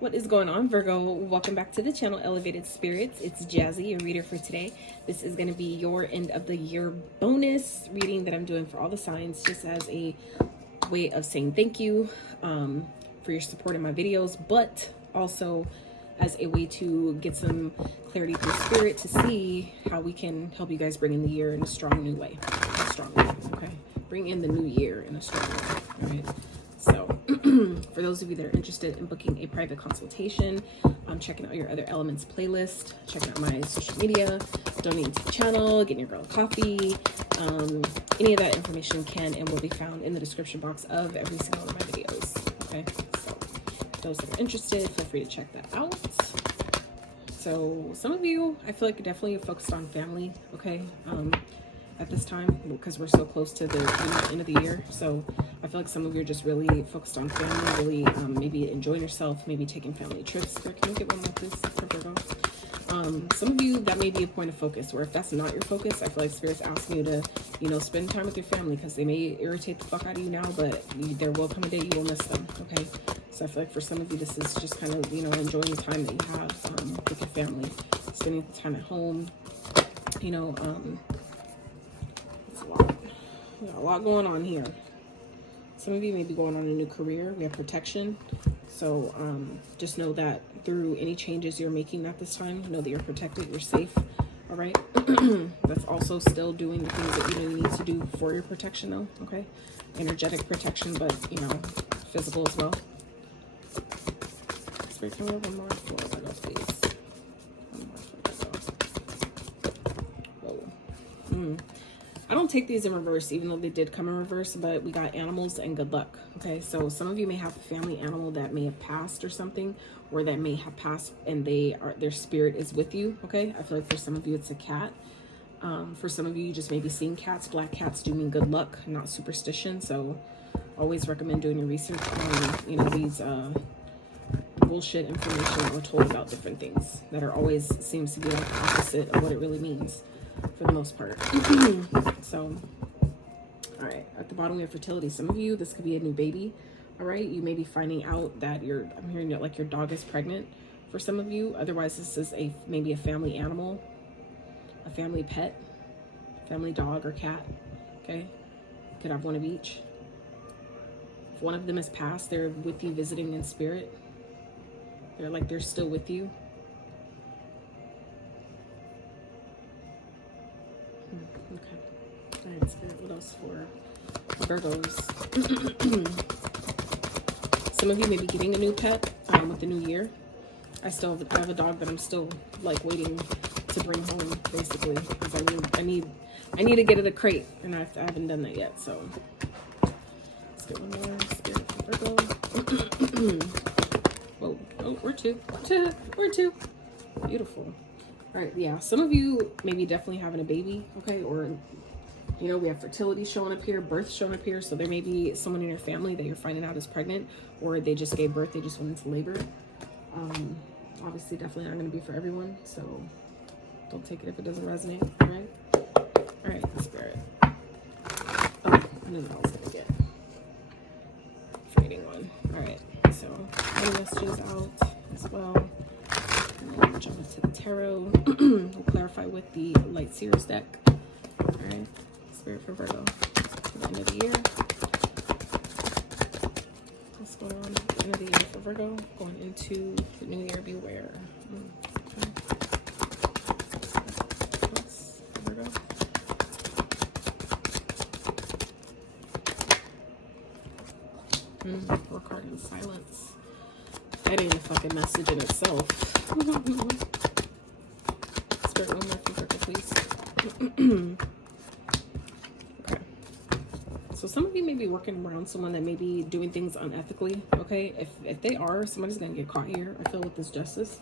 What is going on, Virgo? Welcome back to the channel, Elevated Spirits. It's Jazzy, your reader for today. This is going to be your end of the year bonus reading that I'm doing for all the signs, just as a way of saying thank you for your support in my videos, but also as a way to get some clarity through spirit to see how we can help you guys bring in the year in a strong new way. Okay? Bring in the new year in a strong way, all right? So for those of you that are interested in booking a private consultation, checking out your other elements playlist, checking out my social media, donating to the channel, getting your girl a coffee, any of that information can and will be found in the description box of every single one of my videos. Okay, so those that are interested, feel free to check that out. So some of you, I feel like, definitely focused on family, okay, at this time, because we're so close to the end of the year. So I feel like some of you are just really focused on family, really maybe enjoying yourself, maybe taking family trips. Can we get one like this for Virgo? Some of you, that may be a point of focus, or if that's not your focus, I feel like Spirit's asking you to, you know, spend time with your family, because they may irritate the fuck out of you now, but there will come a day you will miss them, okay? So I feel like for some of you, this is just kind of, you know, enjoying the time that you have with your family, spending the time at home, you know, it's a lot. We got a lot going on here. Some of you may be going on a new career. We have protection. So just know that through any changes you're making at this time, know that you're protected, you're safe. All right. That's also still doing the things that you need to do for your protection, though. Okay. Energetic protection, but, you know, physical as well. Spirit, can we have one more for Virgo, please? One more for Virgo. Whoa. I don't take these in reverse, even though they did come in reverse, but we got animals and good luck. Okay, so some of you may have a family animal that may have passed or something, or that may have passed and their spirit is with you. Okay, I feel like for some of you it's a cat. For some of you, you just may be seeing cats. Black cats do mean good luck, not superstition. So always recommend doing your research on, you know, these bullshit information that we're told about different things that are always seems to be like the opposite of what it really means, for the most part. So, all right, at the bottom we have fertility. Some of you, this could be a new baby. All right, you may be finding out that I'm hearing that like your dog is pregnant for some of you. Otherwise, this is maybe a family animal, a family pet, family dog or cat. Okay, could have one of each. If one of them has passed, they're with you visiting in spirit. They're still with you. Okay. All right, Spirit, what else for Virgos? Some of you may be getting a new pet with the new year. I have a dog that I'm still like waiting to bring home, basically, because I need to get it a crate, and I haven't done that yet. So let's get one more Spirit for Virgo. Whoa, oh, we're two. We're two. Beautiful. All right, yeah, some of you maybe definitely having a baby, okay, or, you know, we have fertility showing up here, birth showing up here, so there may be someone in your family that you're finding out is pregnant, or they just gave birth, they just went into labor. Obviously, definitely not going to be for everyone, so don't take it if it doesn't resonate, all right? All right, Spirit. Oh, I knew that I was going to get fading one. All right, so any messages out as well. And then we'll jump into the tarot. We'll clarify with the Light Seers deck. All right, Spirit for Virgo to the end of the year. What's going on at the end of the year for Virgo? Going into the new year, beware. Okay. What's Virgo? Work hard in silence. That ain't a fucking message in itself. Spirit, one more for Virgo, please. Okay. So some of you may be working around someone that may be doing things unethically, okay? If they are, somebody's gonna get caught here, I feel, with this justice.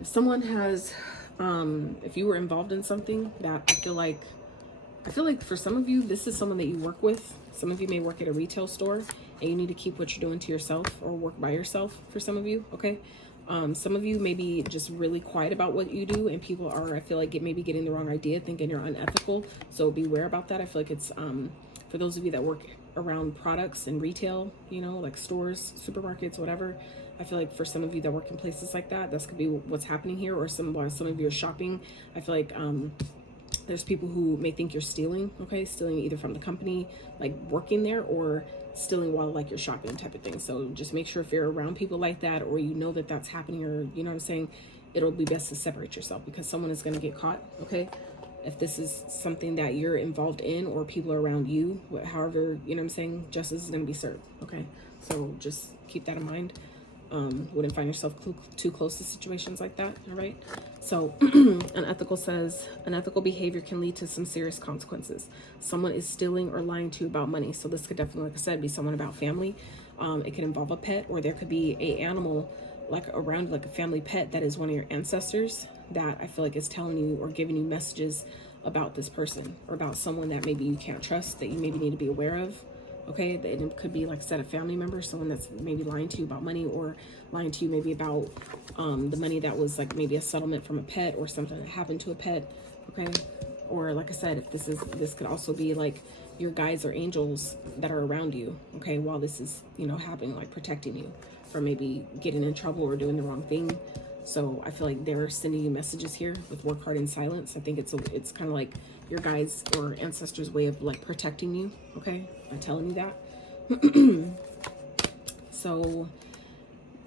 If someone has, if you were involved in something that I feel like for some of you, this is someone that you work with. Some of you may work at a retail store and you need to keep what you're doing to yourself, or work by yourself for some of you, okay? Some of you may be just really quiet about what you do, and people are, I feel like, maybe getting the wrong idea, thinking you're unethical. So beware about that. I feel like it's for those of you that work around products and retail, you know, like stores, supermarkets, whatever. I feel like for some of you that work in places like that, this could be what's happening here. Or some of you are shopping. I feel like there's people who may think you're stealing, okay? Stealing either from the company, like working there, or stealing while like you're shopping type of thing. So just make sure if you're around people like that, or you know that that's happening, or you know what I'm saying, it'll be best to separate yourself, because someone is going to get caught, okay? If this is something that you're involved in, or people are around you, however, you know what I'm saying, justice is going to be served, okay? So just keep that in mind. Wouldn't find yourself too close to situations like that, all right? So unethical says, unethical behavior can lead to some serious consequences. Someone is stealing or lying to you about money. So this could definitely, like I said, be someone about family. It could involve a pet, or there could be a animal like around, like a family pet that is one of your ancestors, that I feel like is telling you or giving you messages about this person, or about someone that maybe you can't trust, that you maybe need to be aware of. Okay, it could be like I said, a family member, someone that's maybe lying to you about money, or lying to you maybe about the money that was like maybe a settlement from a pet, or something that happened to a pet. Okay, or like I said, if this could also be like your guides or angels that are around you, okay, while this is, you know, happening, like protecting you from maybe getting in trouble or doing the wrong thing. So I feel like they're sending you messages here with work hard in silence. I think it's kind of like your guides or ancestors' way of like protecting you, okay, by telling you that. So,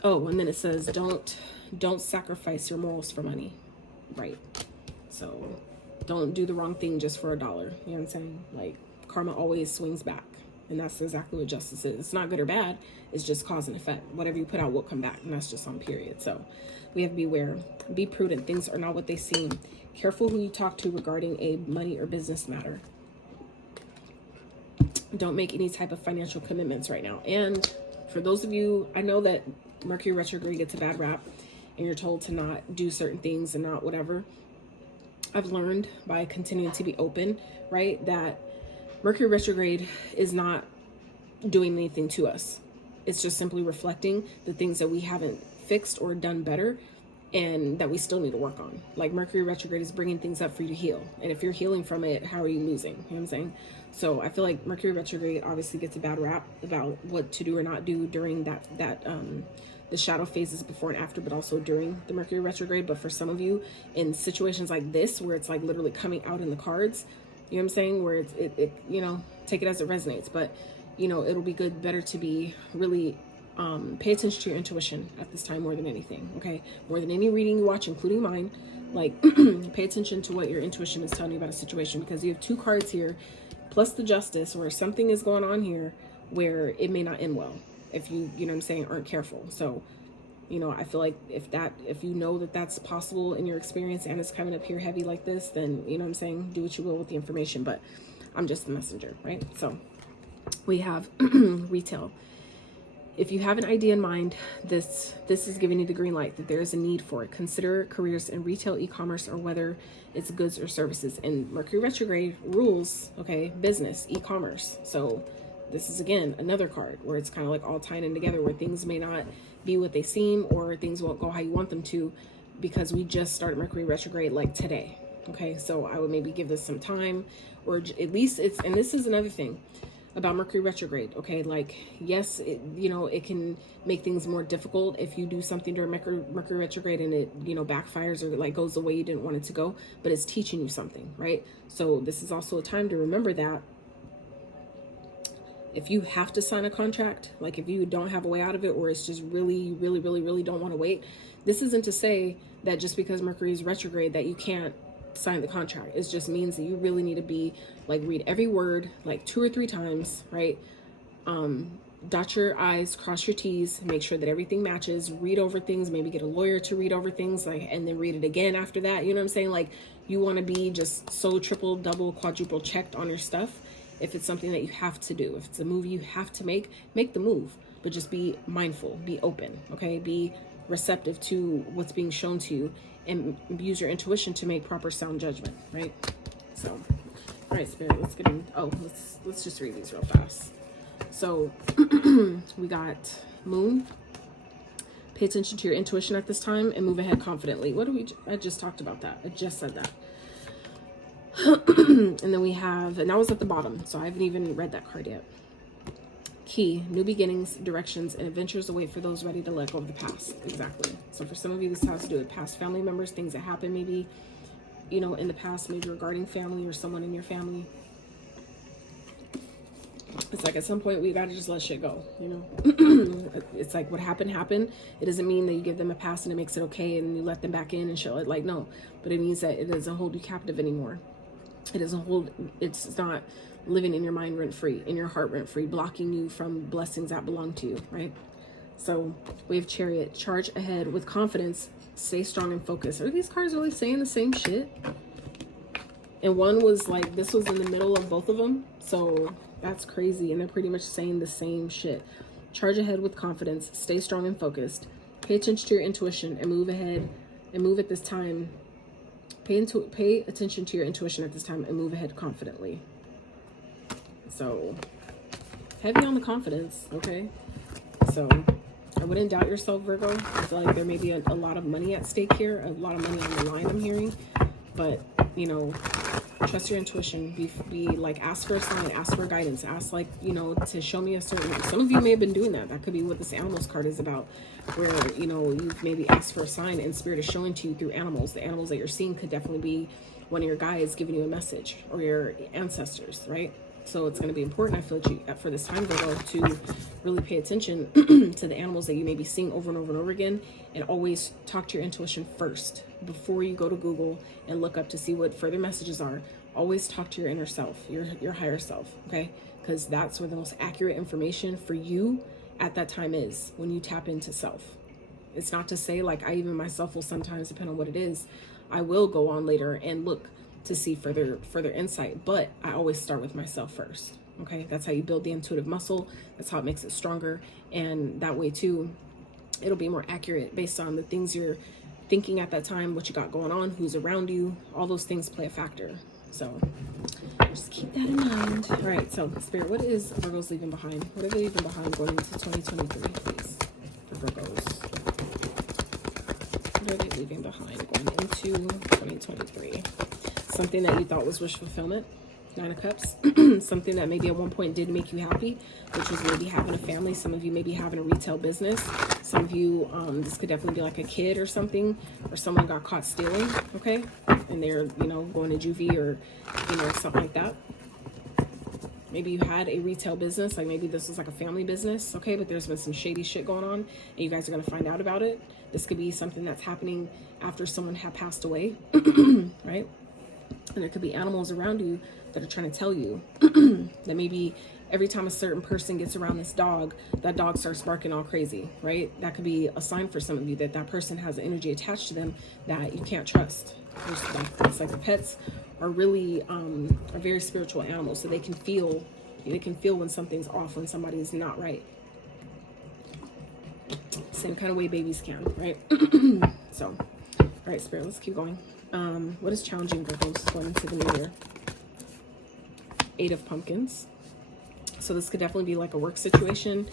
oh, and then it says don't sacrifice your morals for money, right? So don't do the wrong thing just for $1. You know what I'm saying? Like, karma always swings back, and that's exactly what justice is. It's not good or bad. It's just cause and effect. Whatever you put out will come back, and that's just on period. So we have to beware. Be prudent. Things are not what they seem. Careful who you talk to regarding a money or business matter. Don't make any type of financial commitments right now. And for those of you, I know that Mercury retrograde gets a bad rap, and you're told to not do certain things and not whatever. I've learned by continuing to be open, right, that Mercury retrograde is not doing anything to us. It's just simply reflecting the things that we haven't fixed or done better, and that we still need to work on. Like, Mercury retrograde is bringing things up for you to heal. And if you're healing from it, how are you losing? You know what I'm saying? So I feel like Mercury retrograde obviously gets a bad rap about what to do or not do during the shadow phases before and after, but also during the Mercury retrograde. But for some of you, in situations like this, where it's like literally coming out in the cards, you know what I'm saying, where it you know, take it as it resonates. But, you know, it'll be better to be really pay attention to your intuition at this time more than anything, okay? More than any reading you watch, including mine. Like, pay attention to what your intuition is telling you about a situation, because you have 2 cards here, plus the Justice, where something is going on here where it may not end well if you know what I'm saying, aren't careful. So, you know, I feel like if you know that that's possible in your experience, and it's coming up here heavy like this, then, you know what I'm saying, do what you will with the information. But I'm just the messenger, right? So we have retail. If you have an idea in mind, this is giving you the green light that there is a need for it. Consider careers in retail, e-commerce, or whether it's goods or services. And Mercury retrograde rules, okay, business, e-commerce. So this is, again, another card where it's kind of like all tying in together, where things may not be what they seem, or things won't go how you want them to, because we just started Mercury retrograde like today. Okay, so I would maybe give this some time, or at least and this is another thing about Mercury retrograde, okay? Like, yes, you know, it can make things more difficult if you do something during Mercury retrograde and it, you know, backfires or like goes the way you didn't want it to go, but it's teaching you something, right? So this is also a time to remember that if you have to sign a contract, like if you don't have a way out of it, or it's just really don't want to wait, this isn't to say that just because Mercury is retrograde that you can't sign the contract. It just means that you really need to be like, read every word like 2 or 3 times, right? Dot your I's, cross your T's, make sure that everything matches, read over things, maybe get a lawyer to read over things, like, and then read it again after that. You know what I'm saying? Like, you want to be just so triple, double, quadruple checked on your stuff. If it's something that you have to do, if it's a move you have to make the move, but just be mindful, be open, okay? Be receptive to what's being shown to you, and use your intuition to make proper sound judgment, right? So, all right, Spirit, let's get in. Oh, let's just read these real fast. So we got Moon. Pay attention to your intuition at this time and move ahead confidently. I just talked about that. I just said that. And then we have, and that was at the bottom, so I haven't even read that card yet. Key, new beginnings, directions, and adventures await for those ready to let go of the past. Exactly. So for some of you, this has to do with past family members, things that happened maybe, you know, in the past, maybe regarding family or someone in your family. It's like at some point we got to just let shit go, you know. It's like what happened happened. It doesn't mean that you give them a pass and it makes it okay and you let them back in and shit. Like, no, but it means that it doesn't hold you captive anymore. It doesn't hold, it's not living in your mind rent free, in your heart rent free, blocking you from blessings that belong to you, right? So we have Chariot, charge ahead with confidence, stay strong and focused. Are these cards really saying the same shit? And one was like, this was in the middle of both of them. So that's crazy. And they're pretty much saying the same shit. Charge ahead with confidence, stay strong and focused. Pay attention to your intuition and move ahead and move at this time. Pay attention to your intuition at this time and move ahead confidently. So heavy on the confidence, okay? So I wouldn't doubt yourself, Virgo. I feel like there may be a lot of money at stake here, a lot of money on the line I'm hearing. But, you know, trust your intuition. Be like, ask for a sign, ask for guidance, ask, like, you know, to show me a certain, some of you may have been doing that. That could be what this animals card is about, where, you know, you've maybe asked for a sign and spirit is showing to you through animals. The animals that you're seeing could definitely be one of your guides giving you a message, or your ancestors, right? So it's going to be important, I feel, for this time, Virgo, to really pay attention to the animals that you may be seeing over and over and over again, and always talk to your intuition first before you go to Google and look up to see what further messages are. Always talk to your inner self, your higher self, okay? Because that's where the most accurate information for you at that time is, when you tap into self. It's not to say, like, I even myself will sometimes, depend on what it is, I will go on later and look to see further insight, but I always start with myself first, okay? That's how you build the intuitive muscle. That's how it makes it stronger, and that way too it'll be more accurate based on the things you're thinking at that time, what you got going on, who's around you. All those things play a factor, so just keep that in mind. All right, so Spirit, what is Virgo's leaving behind? What are they leaving behind going into 2023, please, for Virgos? What are they leaving behind going into 2023? Something that you thought was wish fulfillment, 9 of Cups. Something that maybe at one point did make you happy, which was maybe having a family. Some of you maybe having a retail business. Some of you, this could definitely be like a kid or something, or someone got caught stealing, okay? And they're, you know, going to juvie, or, you know, something like that. Maybe you had a retail business, like maybe this was like a family business, okay? But there's been some shady shit going on, and you guys are going to find out about it. This could be something that's happening after someone had passed away, right? And there could be animals around you that are trying to tell you that maybe every time a certain person gets around this dog, that dog starts barking all crazy, right? That could be a sign for some of you that that person has an energy attached to them that you can't trust. It's like the pets are really are very spiritual animals, so they can feel when something's off, when somebody is not right. Same kind of way babies can, right? So, all right, Spirit, let's keep going. What is challenging Virgos going into the new year? 8 of Pumpkins. So this could definitely be like a work situation.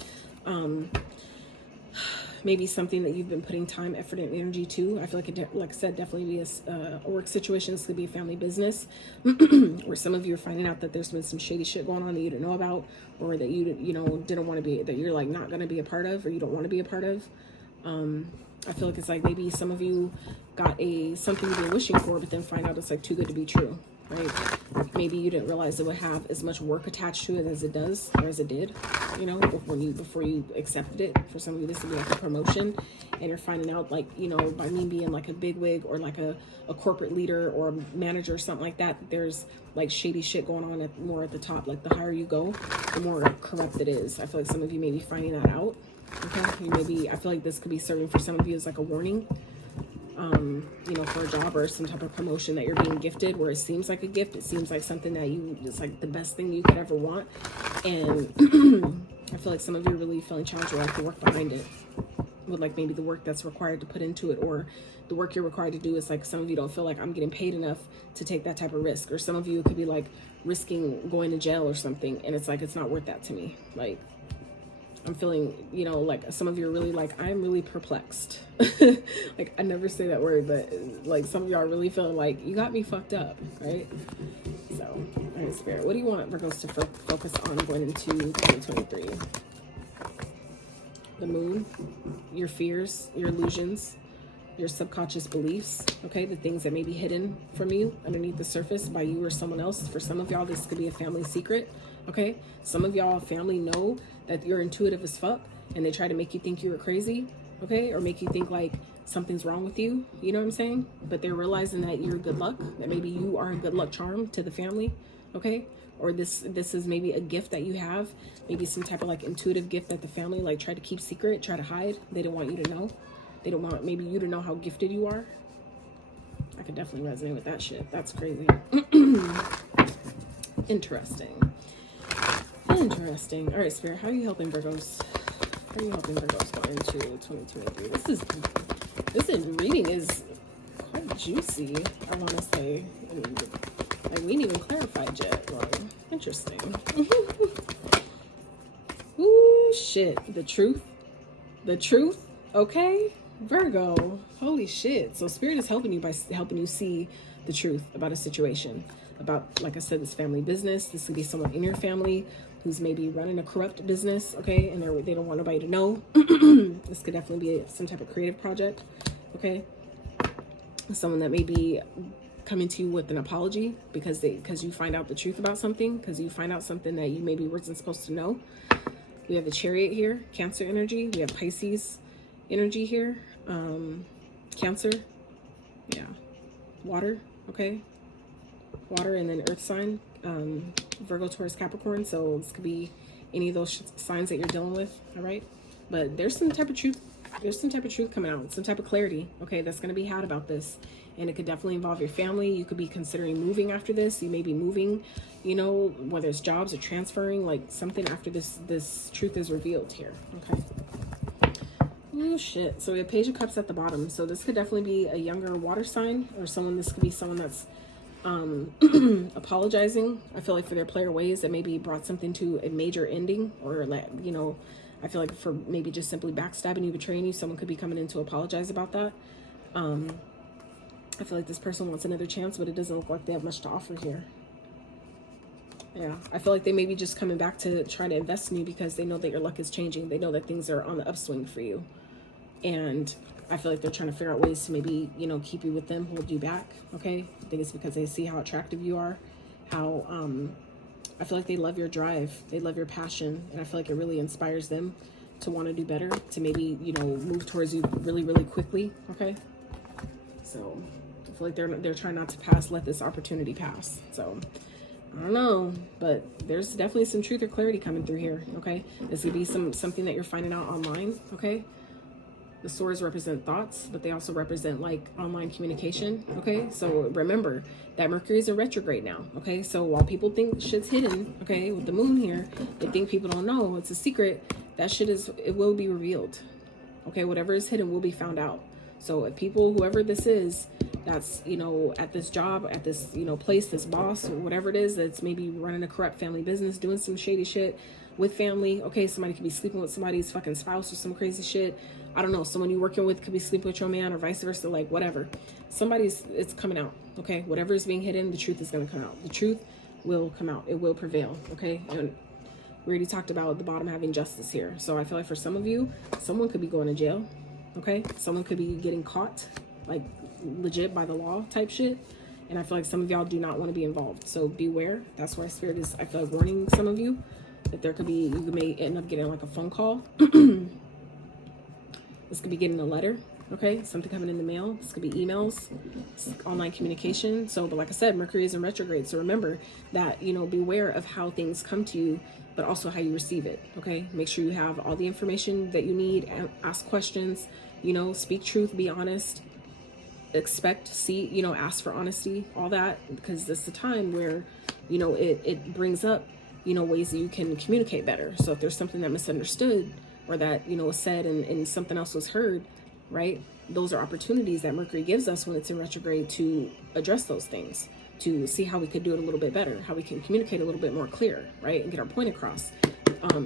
Maybe something that you've been putting time, effort, and energy to. I feel like it, like I said, definitely be a work situation. This could be a family business, where some of you are finding out that there's been some shady shit going on that you didn't know about, or that you know didn't want to be, that you're like not going to be a part of, or you don't want to be a part of. I feel like it's like maybe some of you got something you've been wishing for, but then find out it's like too good to be true, right? Maybe you didn't realize it would have as much work attached to it as it does, or as it did, you know, before you accepted it. For some of you, this would be like a promotion, and you're finding out, like, you know, by me being like a bigwig or like a corporate leader or a manager or something like that, there's like shady shit going on more at the top. Like the higher you go, the more corrupt it is. I feel like some of you may be finding that out. Okay, maybe I feel like this could be serving for some of you as like a warning, you know, for a job or some type of promotion that you're being gifted, where it seems like a gift, it seems like something that it's like the best thing you could ever want, and I feel like some of you are really feeling challenged with like the work behind it, with like maybe the work that's required to put into it, or the work you're required to do is like, some of you don't feel like I'm getting paid enough to take that type of risk, or some of you it could be like risking going to jail or something, and it's like, it's not worth that to me. Like, I'm feeling, you know, like some of you are really like, I'm really perplexed. Like, I never say that word, but like some of y'all are really feeling like, you got me fucked up, right? So, all right, Spirit, what do you want Virgos to focus on going into 2023? the moon, your fears, your illusions, your subconscious beliefs, okay? The things that may be hidden from you underneath the surface by you or someone else. For some of y'all, this could be a family secret, okay? Some of y'all family know that you're intuitive as fuck and they try to make you think you were crazy, okay? Or make you think like something's wrong with you, you know what I'm saying? But they're realizing that you're good luck, that maybe you are a good luck charm to the family, okay? Or this is maybe a gift that you have, maybe some type of like intuitive gift that the family like try to keep secret, try to hide. They don't want you to know. They don't want maybe you to know how gifted you are. I could definitely resonate with that shit. That's crazy. Interesting. Interesting. All right, Spirit, how are you helping Virgos? How are you helping Virgos go into 2023? This reading is quite juicy, I want to say. I mean, like, we ain't even clarified yet. Well, interesting. Ooh, shit. The truth. The truth. Okay. Virgo, holy shit. So Spirit is helping you by helping you see the truth about a situation, about, like I said, this family business. This could be someone in your family who's maybe running a corrupt business, okay, and they don't want nobody to know. This could definitely be some type of creative project, okay? Someone that may be coming to you with an apology because you find out the truth about something, because you find out something that you maybe wasn't supposed to know. We have the Chariot here, Cancer energy. We have Pisces energy here, Cancer, yeah, water, okay, water, and then earth sign, Virgo, Taurus, Capricorn. So this could be any of those signs that you're dealing with, all right? But there's some type of truth, coming out, some type of clarity, okay, that's going to be had about this. And it could definitely involve your family. You could be considering moving after this. You may be moving, you know, whether it's jobs or transferring, like something after this truth is revealed here, okay? Oh shit. So we have Page of Cups at the bottom. So this could definitely be a younger water sign, or this could be someone that's apologizing, I feel like, for their player ways that maybe brought something to a major ending, or like, you know, I feel like for maybe just simply backstabbing you, betraying you, someone could be coming in to apologize about that. I feel like this person wants another chance, but it doesn't look like they have much to offer here. Yeah, I feel like they may be just coming back to try to invest in you because they know that your luck is changing. They know that things are on the upswing for you. And I feel like they're trying to figure out ways to maybe, you know, keep you with them, hold you back, okay? I think it's because they see how attractive you are, how, I feel like they love your drive, they love your passion, and I feel like it really inspires them to want to do better, to maybe, you know, move towards you really, really quickly, okay? So I feel like they're trying not to let this opportunity pass. So I don't know, but there's definitely some truth or clarity coming through here, okay? This could be something that you're finding out online, okay? The swords represent thoughts, but they also represent like online communication, okay? So remember that Mercury is in retrograde now, okay? So while people think shit's hidden, okay, with the moon here, they think people don't know, it's a secret, that shit it will be revealed, okay? Whatever is hidden will be found out. So if people, whoever this is, that's, you know, at this job, at this, you know, place, this boss, or whatever it is, that's maybe running a corrupt family business, doing some shady shit with family, okay? Somebody could be sleeping with somebody's fucking spouse or some crazy shit. I don't know, someone you're working with could be sleeping with your man, or vice versa, like whatever. It's coming out, okay? Whatever is being hidden, the truth is going to come out. The truth will come out. It will prevail, okay? And we already talked about the bottom having justice here. So I feel like for some of you, someone could be going to jail, okay? Someone could be getting caught, like legit by the law type shit. And I feel like some of y'all do not want to be involved. So beware. That's why Spirit is, I feel like, warning some of you that there could be, you may end up getting like a phone call. This could be getting a letter, okay? Something coming in the mail. This could be emails, online communication. So, but like I said, Mercury is in retrograde. So remember that, you know, beware of how things come to you, but also how you receive it, okay? Make sure you have all the information that you need, and ask questions, you know, speak truth, be honest, ask for honesty, all that, because this is the time where, you know, it brings up, you know, ways that you can communicate better. So if there's something that misunderstood, or that, you know, was said and something else was heard, right? Those are opportunities that Mercury gives us when it's in retrograde to address those things, to see how we could do it a little bit better, how we can communicate a little bit more clear, right? And get our point across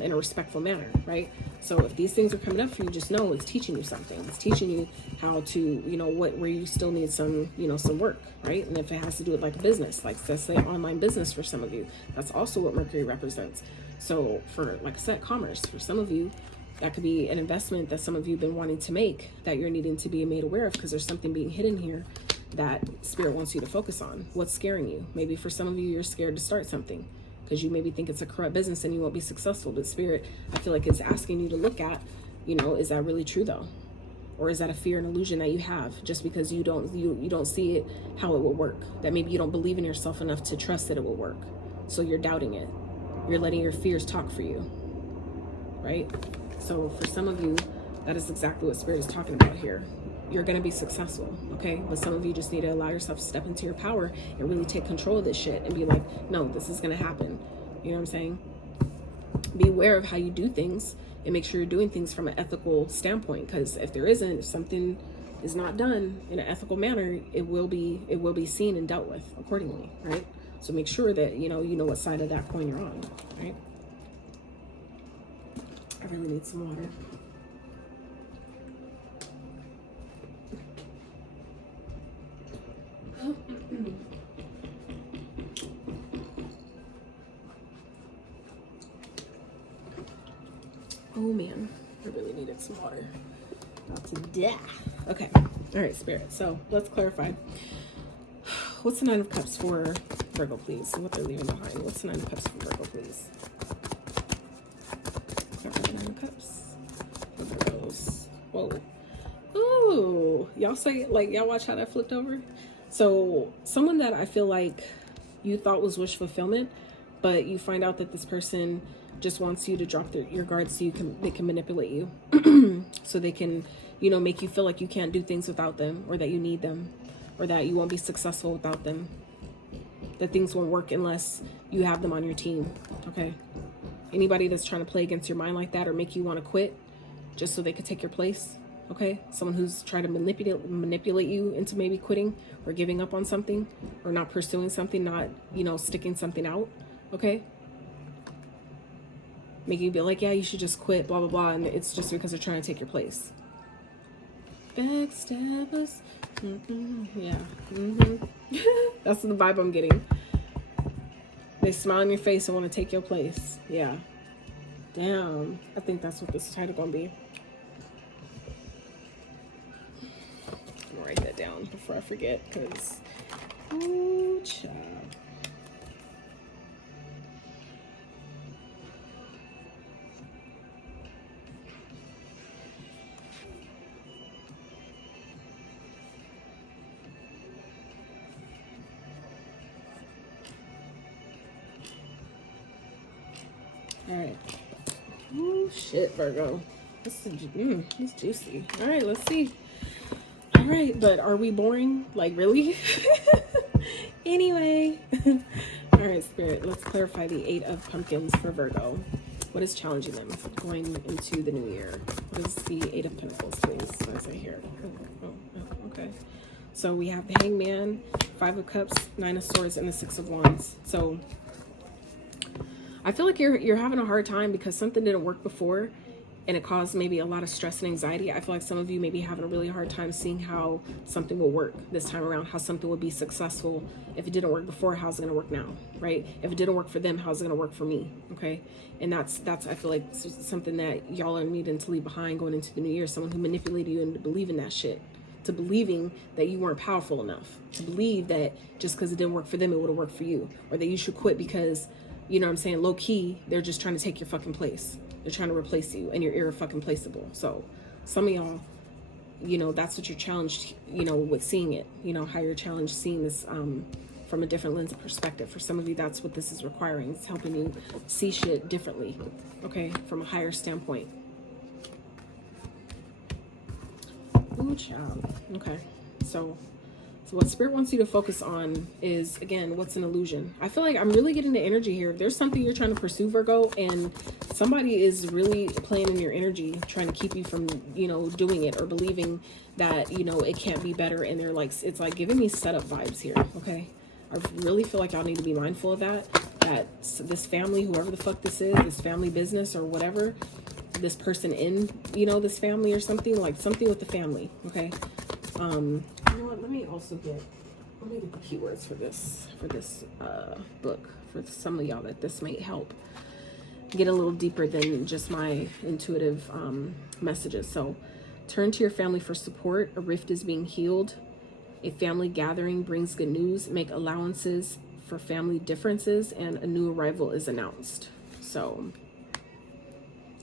in a respectful manner, right? So if these things are coming up for you, just know it's teaching you something. It's teaching you how to, you know, where you still need some, you know, some work, right? And if it has to do with like a business, like let's say online business for some of you, that's also what Mercury represents. So for, like I said, commerce, for some of you, That could be an investment that some of you have been wanting to make that you're needing to be made aware of, because there's something being hidden here that Spirit wants you to focus on. What's scaring you? Maybe for some of you, you're scared to start something because you maybe think it's a corrupt business and you won't be successful. But Spirit, I feel like it's asking you to look at, is that really true though? Or is that a fear and illusion that you have just because you don't see it, how it will work? That maybe you don't believe in yourself enough to trust that it will work. So you're doubting it. You're letting your fears talk for you, right? So for some of you, that is exactly what Spirit is talking about here. You're going to be successful, okay? But some of you just need to allow yourself to step into your power and really take control of this shit and be like, no, this is going to happen. You know what I'm saying? Be aware of how you do things and make sure you're doing things from an ethical standpoint, because if there isn't, if something is not done in an ethical manner, it will be seen and dealt with accordingly, right? So make sure that you know what side of that coin you're on, right? I really need some water. Oh man, I really needed some water. About to die. Okay, all right, Spirit. So let's clarify. What's the Nine of Cups for Virgo, please? And what they're leaving behind. What's the Nine of Cups for Virgo, please? Clarify the Nine of Cups for Virgos. Whoa. Ooh, y'all say, like, y'all watch how that flipped over? So someone that I feel like you thought was wish fulfillment, but you find out that this person just wants you to drop your guard so they can manipulate you. So they can, make you feel like you can't do things without them, or that you need them, or that you won't be successful without them. That things won't work unless you have them on your team, okay? Anybody that's trying to play against your mind like that or make you want to quit just so they could take your place, okay? Someone who's trying to manipulate you into maybe quitting or giving up on something or not pursuing something, not, sticking something out, okay? Make you be like, yeah, you should just quit, blah, blah, blah. And it's just because they're trying to take your place. Backstabbers. Yeah. That's the vibe I'm getting. They smile in your face and want to take your place. Yeah. Damn. I think that's what this title gonna be. I'm gonna write that down before I forget, because ooh, child. All right. Oh shit, Virgo. This is juicy. All right, let's see. All right, but are we boring? Like, really? Anyway. All right, Spirit, let's clarify the Eight of Pumpkins for Virgo. What is challenging them going into the new year? What is the Eight of Pentacles, please? What is it here? Oh, okay. So we have the Hangman, Five of Cups, Nine of Swords, and the Six of Wands. So I feel like you're having a hard time because something didn't work before and it caused maybe a lot of stress and anxiety. I feel like some of you may be having a really hard time seeing how something will work this time around, how something will be successful. If it didn't work before, how's it going to work now, right? If it didn't work for them, how's it going to work for me, okay? And that's I feel like something that y'all are needing to leave behind going into the new year, someone who manipulated you into believing that shit, to believing that you weren't powerful enough, to believe that just because it didn't work for them, it would have worked for you, or that you should quit because, you know what I'm saying, low key, they're just trying to take your fucking place. They're trying to replace you and you're irreplaceable. So some of y'all, that's what you're challenged, with seeing it, how you're challenged seeing this from a different lens of perspective. For some of you, that's what this is requiring. It's helping you see shit differently, okay, from a higher standpoint. Ooh, child. Okay, so what Spirit wants you to focus on is, again, what's an illusion. I feel like I'm really getting the energy here. If there's something you're trying to pursue, Virgo, and somebody is really playing in your energy, trying to keep you from, doing it or believing that, it can't be better. And they're like, it's like giving me setup vibes here. Okay. I really feel like y'all need to be mindful of that this family, whoever the fuck this is, this family business or whatever, this person in, this family or something, like something with the family. Okay. You know what? Let me get the keywords for this book for some of y'all that this may help. get a little deeper than just my intuitive messages. So turn to your family for support. A rift is being healed. A family gathering brings good news. Make allowances for family differences, and a new arrival is announced. So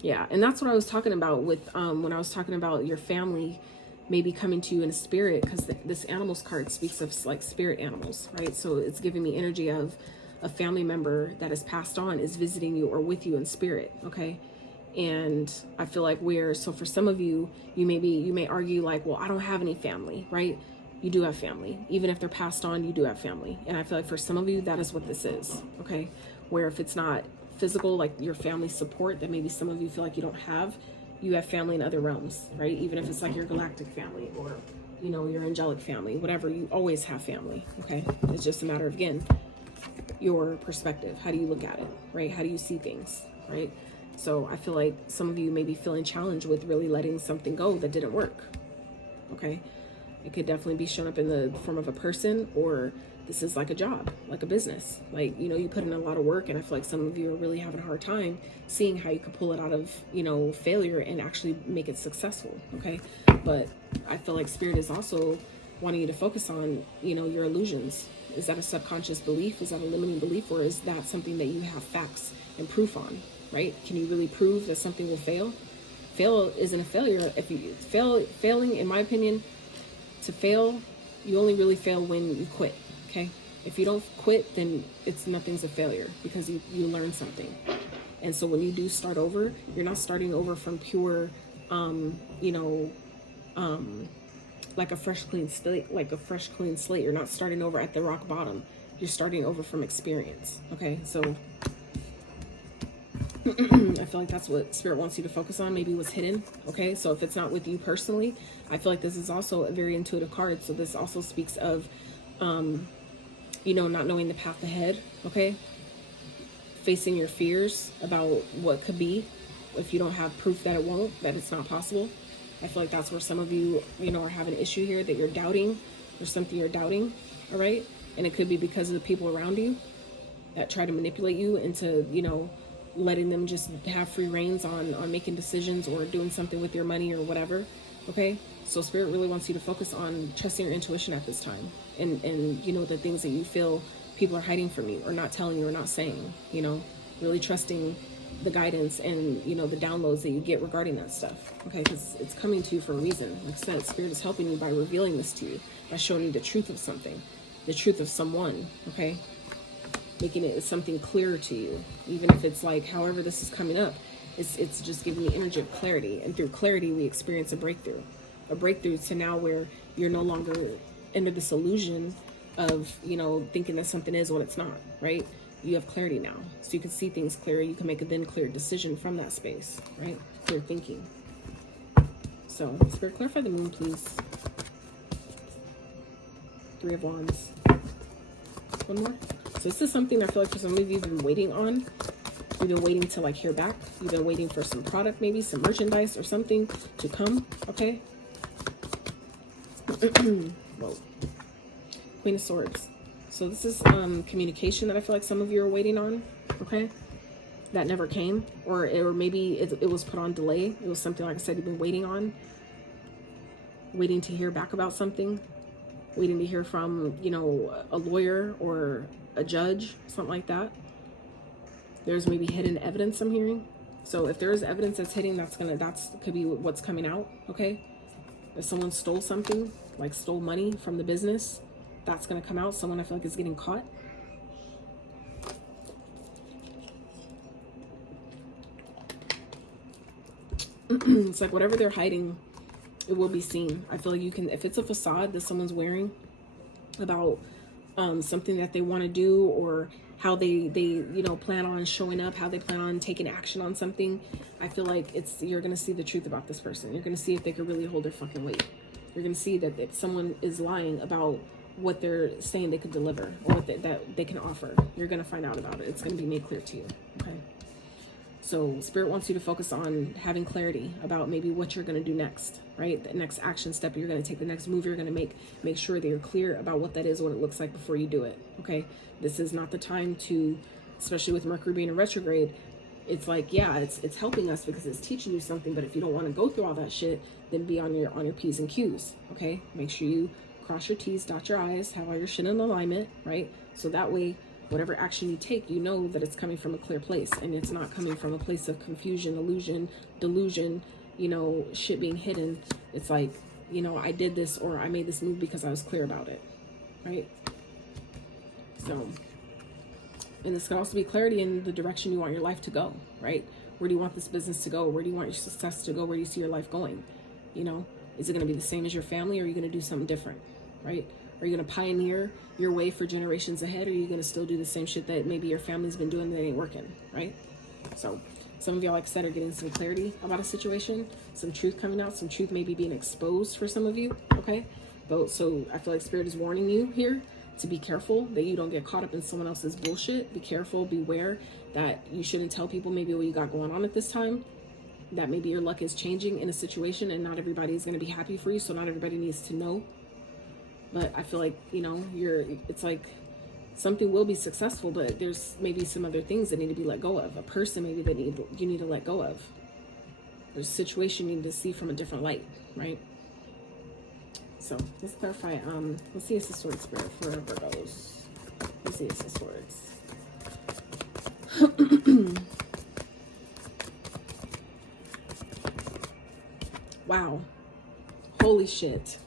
yeah, and that's what I was talking about with when I was talking about your family maybe coming to you in a spirit, because this animals card speaks of like spirit animals, right? So it's giving me energy of a family member that has passed on is visiting you or with you in spirit, okay? And I feel like so for some of you, you may argue like, well, I don't have any family, right? You do have family. Even if they're passed on, you do have family. And I feel like for some of you, that is what this is, okay? Where if it's not physical, like your family support that maybe some of you feel like you don't have, you have family in other realms, right? Even if it's like your galactic family or, you know, your angelic family, whatever, you always have family, okay? It's just a matter of, again, your perspective. How do you look at it, right? How do you see things, right? So I feel like some of you may be feeling challenged with really letting something go that didn't work, okay? It could definitely be shown up in the form of a person, or this is like a job, like a business. Like, you know, you put in a lot of work, and I feel like some of you are really having a hard time seeing how you could pull it out of, you know, failure and actually make it successful, okay? But I feel like Spirit is also wanting you to focus on, you know, your illusions. Is that a subconscious belief? Is that a limiting belief? Or is that something that you have facts and proof on, right? Can you really prove that something will fail? Fail isn't a failure. If you failing, in my opinion, to fail, you only really fail when you quit, okay? If you don't quit, then nothing's a failure, because you learn something. And so when you do start over, you're not starting over from pure, like a fresh, clean slate. You're not starting over at the rock bottom. You're starting over from experience, okay? So I feel like that's what Spirit wants you to focus on, maybe what's hidden, okay? So if it's not with you personally, I feel like this is also a very intuitive card. So this also speaks of, you know, not knowing the path ahead, okay? Facing your fears about what could be if you don't have proof that it won't, that it's not possible. I feel like that's where some of you, you know, are having an issue here, that you're doubting. There's something you're doubting, all right? And it could be because of the people around you that try to manipulate you into, you know, letting them just have free reins on making decisions or doing something with your money or whatever, okay? So Spirit really wants you to focus on trusting your intuition at this time, and you know, the things that you feel people are hiding from you or not telling you or not saying, you know, really trusting the guidance and, you know, the downloads that you get regarding that stuff, okay? Because it's coming to you for a reason. Like I said, Spirit is helping you by revealing this to you, by showing you the truth of something, the truth of someone, okay? Making it something clearer to you, even if it's like, however this is coming up, it's just giving the energy of clarity. And through clarity, we experience a breakthrough to now where you're no longer under this illusion of, you know, thinking that something is what it's not, right? You have clarity now, so you can see things clearer. You can make a then clear decision from that space, right? Clear thinking. So Spirit, clarify the moon, please. 3 of Wands. One more. So this is something I feel like for some of you, you've been waiting on. You've been waiting to like hear back. You've been waiting for some product, maybe some merchandise or something to come, okay? Whoa. Queen of Swords. So this is communication that I feel like some of you are waiting on, okay? That never came, or maybe it was put on delay. It was something, like I said, you've been waiting on. Waiting to hear back about something. Waiting to hear from, you know, a lawyer or a judge, something like that. There's maybe hidden evidence I'm hearing. So if there is evidence that's hidden, that could be what's coming out, okay? If someone stole something, like stole money from the business, that's going to come out. Someone I feel like is getting caught. It's like whatever they're hiding, it will be seen. I feel like you can, if it's a facade that someone's wearing about something that they want to do, or how they you know, plan on showing up, how they plan on taking action on something, I feel like you're going to see the truth about this person. You're going to see if they could really hold their fucking weight. You're going to see that if someone is lying about what they're saying they could deliver, or what that they can offer, you're going to find out about it. It's going to be made clear to you, okay? So Spirit wants you to focus on having clarity about maybe what you're going to do next, right? The next action step you're going to take, the next move you're going to make sure that you're clear about what that is, what it looks like before you do it, okay? This is not the time to, especially with Mercury being in retrograde, it's like, yeah, it's helping us because it's teaching you something. But if you don't want to go through all that shit, then be on your P's and Q's. Okay, make sure you cross your T's, dot your I's, have all your shit in alignment, right? So that way, whatever action you take, you know that it's coming from a clear place, and it's not coming from a place of confusion, illusion, delusion, you know, shit being hidden. It's like, you know, I did this, or I made this move because I was clear about it, right? So, and this could also be clarity in the direction you want your life to go, right? Where do you want this business to go? Where do you want your success to go? Where do you see your life going? You know, is it going to be the same as your family, or are you going to do something different, right? Are you going to pioneer your way for generations ahead, or are you going to still do the same shit that maybe your family's been doing that ain't working, right? So some of y'all, like I said, are getting some clarity about a situation, some truth coming out, some truth maybe being exposed for some of you, okay? But so I feel like Spirit is warning you here to be careful that you don't get caught up in someone else's bullshit. Be careful, beware that you shouldn't tell people maybe what you got going on at this time, that maybe your luck is changing in a situation and not everybody is going to be happy for you, so not everybody needs to know. But I feel like, you know, it's like something will be successful, but there's maybe some other things that need to be let go of. A person maybe that you need to let go of. There's a situation you need to see from a different light, right? So let's clarify. Let's see Ace of Swords, Spirit, for Virgos. Let's see Ace of Swords. Wow. Holy shit.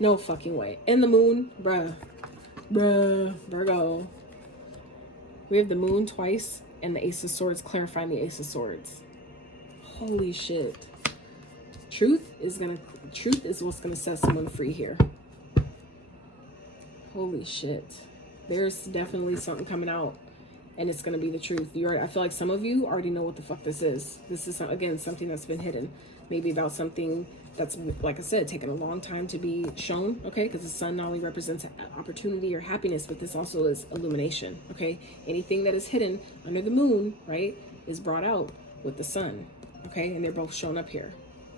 No fucking way. And the moon, bruh, Virgo. We have the moon twice and the Ace of Swords clarifying the Ace of Swords. Holy shit. Truth is what's gonna set someone free here. Holy shit. There's definitely something coming out, and it's gonna be the truth. I feel like some of you already know what the fuck this is. This is, again, something that's been hidden. Maybe about something that's, like I said, taken a long time to be shown, okay? Because the sun not only represents opportunity or happiness, but this also is illumination, okay? Anything that is hidden under the moon, right, is brought out with the sun, okay? And they're both shown up here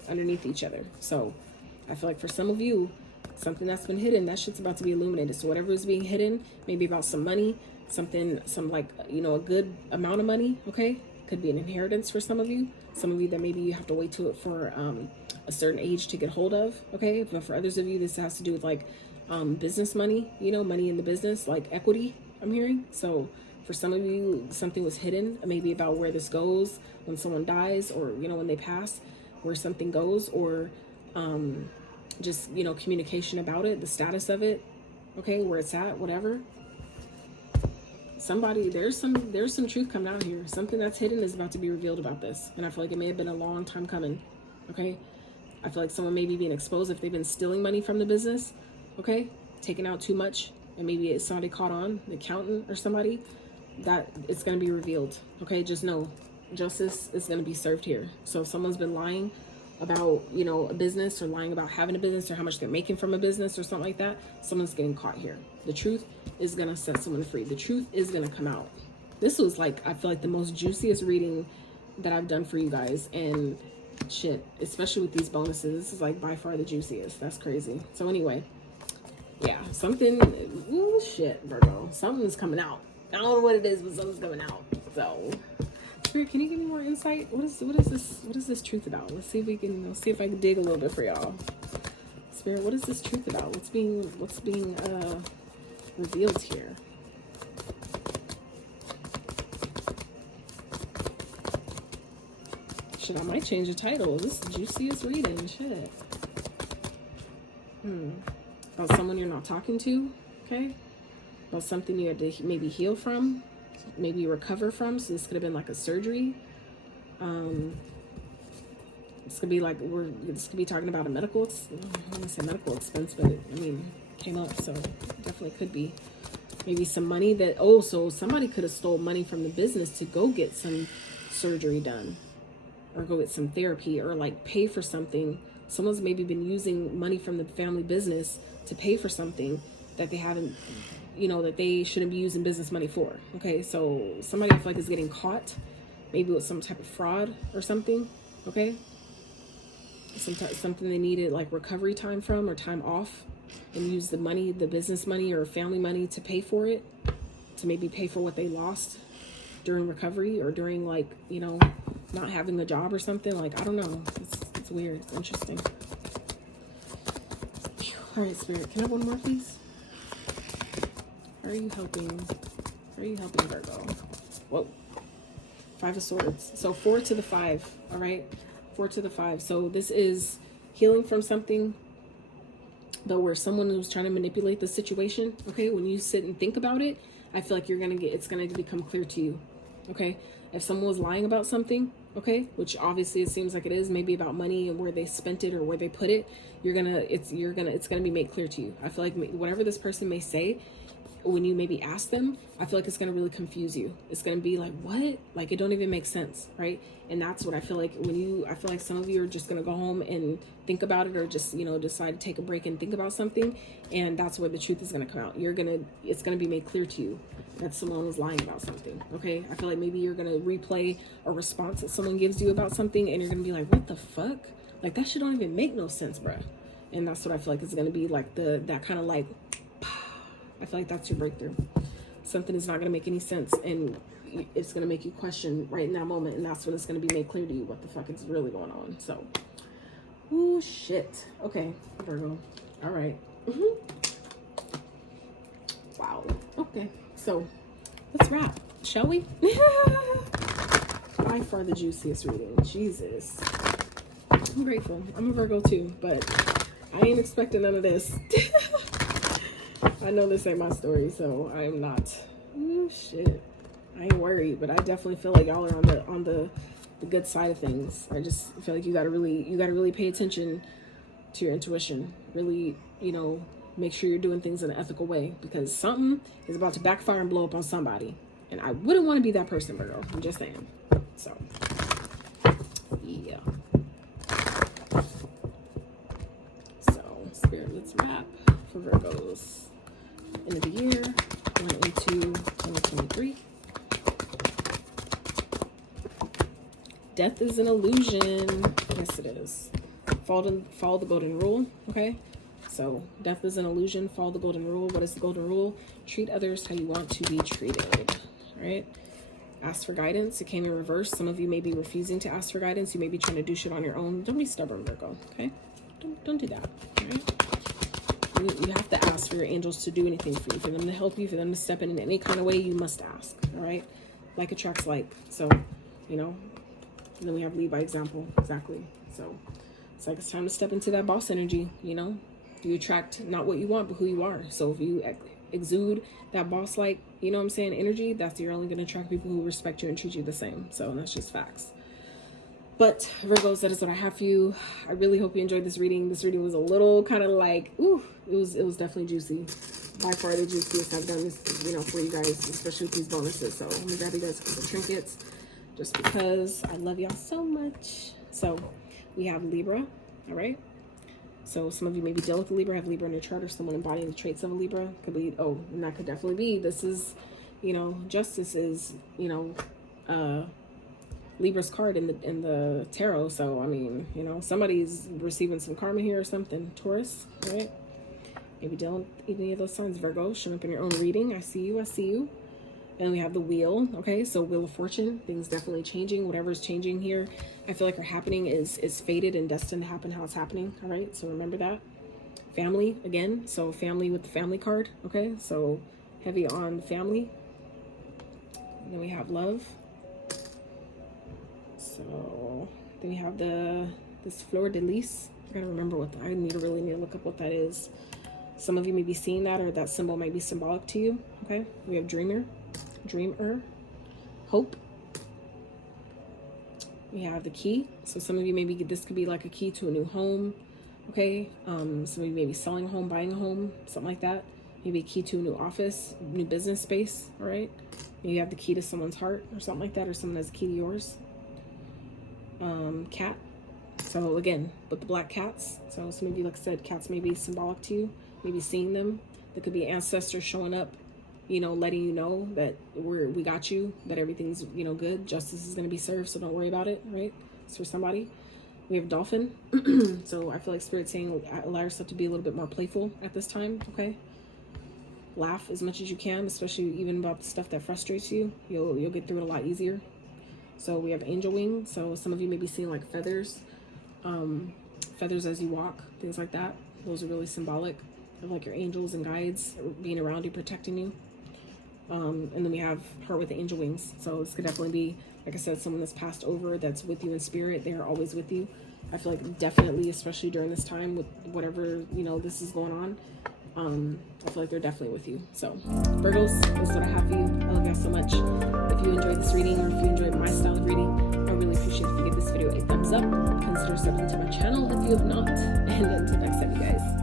underneath each other. So I feel like for some of you, something that's been hidden, that shit's about to be illuminated. So whatever is being hidden, maybe about some money, some like, you know, a good amount of money, okay? Could be an inheritance for some of you that maybe you have to wait to it for a certain age to get hold of, okay? But for others of you, this has to do with like business money, you know, money in the business, like equity, I'm hearing. So for some of you, something was hidden, maybe about where this goes when someone dies, or, you know, when they pass, where something goes, or just, you know, communication about it, the status of it, okay, where it's at, whatever. Somebody, there's some truth coming out here. Something that's hidden is about to be revealed about this, and I feel like it may have been a long time coming, okay? I feel like someone may be being exposed if they've been stealing money from the business, okay, taking out too much, and maybe it's somebody caught on, the accountant or somebody, that it's going to be revealed, okay? Just know justice is going to be served here. So if someone's been lying about, you know, a business, or lying about having a business, or how much they're making from a business or something like that, someone's getting caught here. The truth is going to set someone free. The truth is going to come out. This was like, I feel like the most juiciest reading that I've done for you guys, and shit, especially with these bonuses, this is like by far the juiciest. That's crazy. So anyway, yeah, something, ooh, shit, Virgo, something's coming out. I don't know what it is, but something's coming out. So Spirit, can you give me more insight? What is this truth about? Let's see if we can, let's see if I can dig a little bit for y'all. Spirit, what is this truth about? What's being revealed here? Shit, I might change the title. This is the juiciest reading. Shit. About someone you're not talking to, okay? About something you had to maybe heal from, maybe recover from. So this could have been like a surgery. This could be like, this could be talking about a medical, I don't want to say medical expense, but it, I mean, came up, so definitely could be maybe some money that, oh, so somebody could have stole money from the business to go get some surgery done, or go get some therapy, or like pay for something. Someone's maybe been using money from the family business to pay for something that they haven't, you know, that they shouldn't be using business money for. Okay, so somebody I feel like is getting caught, maybe with some type of fraud or something. Okay, something they needed like recovery time from, or time off, and use the money, the business money or family money, to pay for it, to maybe pay for what they lost. during recovery or during, like, you know, not having a job or something. Like, I don't know. It's weird. It's interesting. All right, Spirit, can I have one more, please? How are you helping? How are you helping Virgo? Whoa. 5 of Swords. So 4 to the 5. All right. 4 to the 5. So this is healing from something, though, where someone was trying to manipulate the situation. Okay. When you sit and think about it, I feel like it's going to become clear to you. Okay. If someone was lying about something, okay, which obviously it seems like it is, maybe about money and where they spent it or where they put it, it's going to be made clear to you. I feel like whatever this person may say, when you maybe ask them, I feel like it's going to really confuse you. It's going to be like, what? Like, it don't even make sense, right? And that's what I feel like I feel like some of you are just going to go home and think about it, or just, you know, decide to take a break and think about something. And that's where the truth is going to come out. It's going to be made clear to you that someone was lying about something. Okay. I feel like maybe you're going to replay a response that someone gives you about something, and you're going to be like, what the fuck? Like, that shit don't even make no sense, bruh. And that's what I feel like is going to be like that kind of like, I feel like that's your breakthrough. Something is not going to make any sense, and it's going to make you question right in that moment, and that's when it's going to be made clear to you what the fuck is really going on. So, ooh, shit. Okay, Virgo. All right. Wow. Okay, so let's wrap, shall we? By far the juiciest reading. Jesus. I'm grateful. I'm a Virgo too, but I ain't expecting none of this. I know this ain't my story, so I am not. Oh shit. I ain't worried, but I definitely feel like y'all are on the good side of things. I just feel like you gotta really pay attention to your intuition. Really, you know, make sure you're doing things in an ethical way, because something is about to backfire and blow up on somebody. And I wouldn't want to be that person, Virgo. I'm just saying. So yeah. So Spirit, let's wrap for Virgos. End of the year, going into 2023. Death is an illusion. Yes, it is. Follow the golden rule. Okay, so death is an illusion. Follow the golden rule. What is the golden rule? Treat others how you want to be treated. All right. Ask for guidance. It came in reverse. Some of you may be refusing to ask for guidance. You may be trying to do shit on your own. Don't be stubborn, Virgo. Okay, don't do that. All right. You have to ask for your angels to do anything for you, for them to help you, for them to step in any kind of way. You must ask. All right. Like attracts like. So, you know. And then we have lead by example. Exactly. So it's like it's time to step into that boss energy. You know, you attract not what you want, but who you are. So if you exude that boss like, you know what I'm saying, energy, you're only going to attract people who respect you and treat you the same. So that's just facts. But Virgos, that is what I have for you. I really hope you enjoyed this reading. This reading was a little kind of like, ooh, it was definitely juicy. By far the juiciest I've done this, you know, for you guys, especially with these bonuses. So I'm gonna grab you guys a couple trinkets, just because I love y'all so much. So we have Libra, all right? So some of you may be dealing with a Libra, have Libra in your chart, or someone embodying the traits of a Libra. Could be, and that could definitely be, this is, you know, justice is, you know, Libra's card in the tarot. So I mean, you know, somebody's receiving some karma here or something. Taurus, right? Maybe dealing with any of those signs. Virgo, showing up in your own reading. I see you. And we have the wheel. Okay, so Wheel of Fortune. Things definitely changing. Whatever's changing here, I feel like are happening is fated and destined to happen how it's happening. All right, so remember that. Family again. So family with the family card. Okay, so heavy on family. And then we have love. So then we have this fleur de lis. I gotta remember I really need to look up what that is. Some of you may be seeing that, or that symbol might be symbolic to you. Okay, we have dreamer, hope. We have the key. So some of you this could be like a key to a new home. Okay, some of you may be selling a home, buying a home, something like that. Maybe a key to a new office, new business space. All right, maybe you have the key to someone's heart or something like that, or someone has a key to yours. Cat. So again, with the black cats. So some of you, like I said, cats may be symbolic to you. Maybe seeing them. There could be ancestors showing up, you know, letting you know that we got you, that everything's, you know, good. Justice is going to be served, so don't worry about it, right? It's for somebody. We have dolphin. So I feel like Spirit's saying allow yourself to be a little bit more playful at this time, okay? laugh as much as you can, especially even about the stuff that frustrates you. You'll get through it a lot easier. So we have angel wings. So some of you may be seeing like feathers, feathers as you walk, things like that. Those are really symbolic of like your angels and guides being around you, protecting you. And then we have her with the angel wings. So this could definitely be, like I said, someone that's passed over, that's with you in spirit. They are always with you. I feel like definitely, especially during this time with whatever, you know, this is going on. I feel like they're definitely with you. So Virgos, this is what I have for you. I love y'all so much. If you enjoyed this reading, or if you enjoyed my style of reading, I really appreciate if you give this video a thumbs up. Consider subbing to my channel if you have not. And until next time, you guys.